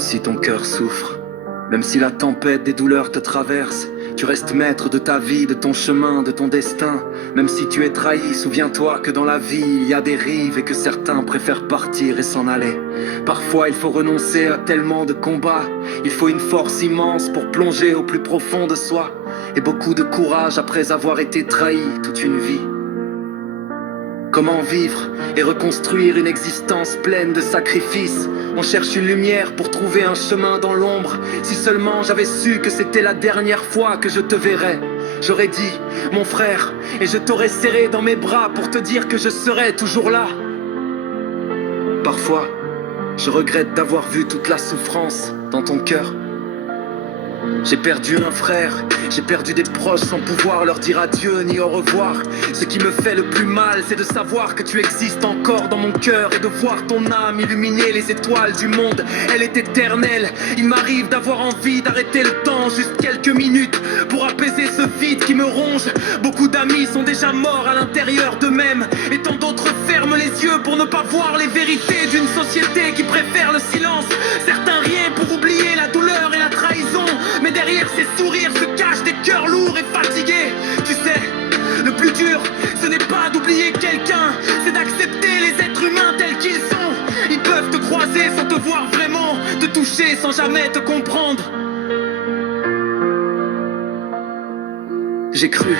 Même si ton cœur souffre, même si la tempête des douleurs te traverse, tu restes maître de ta vie, de ton chemin, de ton destin. Même si tu es trahi, souviens-toi que dans la vie il y a des rives et que certains préfèrent partir et s'en aller. Parfois il faut renoncer à tellement de combats, il faut une force immense pour plonger au plus profond de soi, et beaucoup de courage après avoir été trahi toute une vie. Comment vivre et reconstruire une existence pleine de sacrifices? On cherche une lumière pour trouver un chemin dans l'ombre. Si seulement j'avais su que c'était la dernière fois que je te verrais, j'aurais dit, mon frère, et je t'aurais serré dans mes bras pour te dire que je serais toujours là. Parfois, je regrette d'avoir vu toute la souffrance dans ton cœur. J'ai perdu un frère, j'ai perdu des proches sans pouvoir leur dire adieu ni au revoir. Ce qui me fait le plus mal, c'est de savoir que tu existes encore dans mon cœur et de voir ton âme illuminer les étoiles du monde. Elle est éternelle, il m'arrive d'avoir envie d'arrêter le temps juste quelques minutes pour apaiser ce vide qui me ronge. Beaucoup d'amis sont déjà morts à l'intérieur d'eux-mêmes et tant d'autres ferment les yeux pour ne pas voir les vérités d'une société qui préfère le silence. Certains rient pour oublier la douleur et la trahison, mais derrière ces sourires se cachent des cœurs lourds et fatigués. Tu sais, le plus dur, ce n'est pas d'oublier quelqu'un, c'est d'accepter les êtres humains tels qu'ils sont. Ils peuvent te croiser sans te voir vraiment, te toucher sans jamais te comprendre. J'ai cru,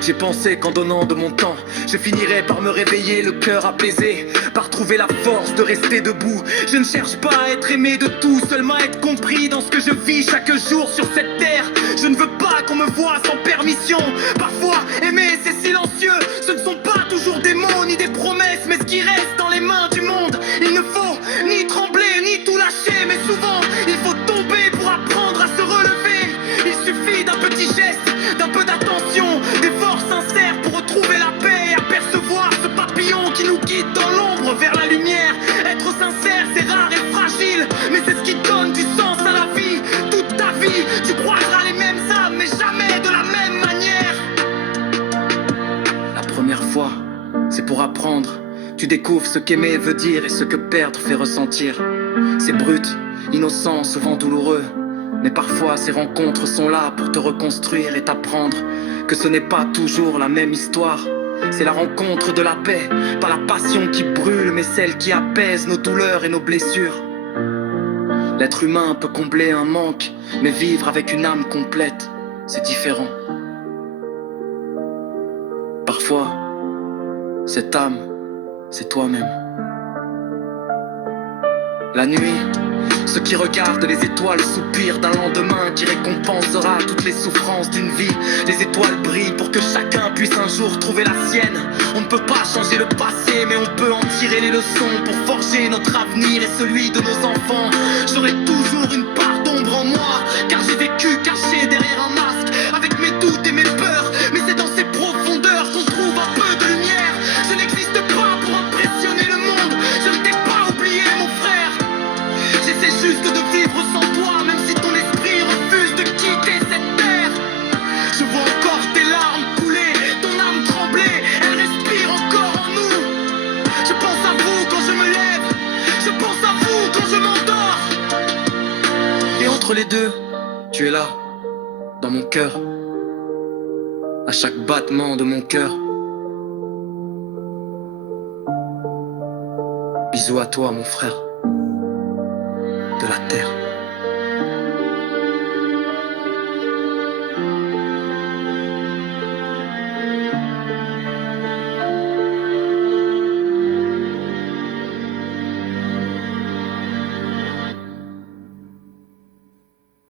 j'ai pensé qu'en donnant de mon temps, je finirais par me réveiller le cœur apaisé, par trouver la force de rester debout. Je ne cherche pas à être aimé de tout, seulement à être compris dans ce que je vis chaque jour sur cette terre. Je ne veux pas qu'on me voie sans permission. Parfois, aimer c'est silencieux, ce ne sont pas toujours des mots ni des promesses, mais ce qui reste dans les mains du monde. Il ne faut ni trembler ni tout lâcher, mais souvent il faut tomber pour apprendre à se relever. Il suffit d'un petit geste, d'un peu d'attention, d'efforts sincères pour retrouver la paix et apercevoir ce papillon qui nous guide dans l'ombre vers la lumière. Être sincère c'est rare et fragile, mais c'est ce qui donne du sens à la vie. Toute ta vie tu croiseras les mêmes âmes, mais jamais de la même manière. La première fois c'est pour apprendre. Tu découvres ce qu'aimer veut dire et ce que perdre fait ressentir. C'est brut, innocent, souvent douloureux, mais parfois ces rencontres sont là pour te reconstruire et t'apprendre que ce n'est pas toujours la même histoire. C'est la rencontre de la paix, pas la passion qui brûle, mais celle qui apaise nos douleurs et nos blessures. L'être humain peut combler un manque, mais vivre avec une âme complète, c'est différent. Parfois, cette âme, c'est toi-même. La nuit, ceux qui regardent les étoiles soupirent d'un lendemain qui récompensera toutes les souffrances d'une vie. Les étoiles brillent pour que chacun puisse un jour trouver la sienne. On ne peut pas changer le passé, mais on peut en tirer les leçons pour forger notre avenir et celui de nos enfants. J'aurai toujours une part d'ombre en moi, car j'ai vécu caché derrière un masque, avec mes doutes et mes peurs. Mais c'est dans ces profondeurs qu'on trouve un peu de lumière. Je n'existe pas pour impressionner le monde, je ne t'ai pas oublié mon frère. J'essaie juste de vivre sans toi, même si ton esprit refuse de quitter cette terre. Je vois encore tes larmes couler, ton âme trembler, elle respire encore en nous. Je pense à vous quand je me lève, je pense à vous quand je m'endors. Et entre les deux, tu es là, dans mon cœur, à chaque battement de mon cœur. Bisous à toi mon frère, de la terre.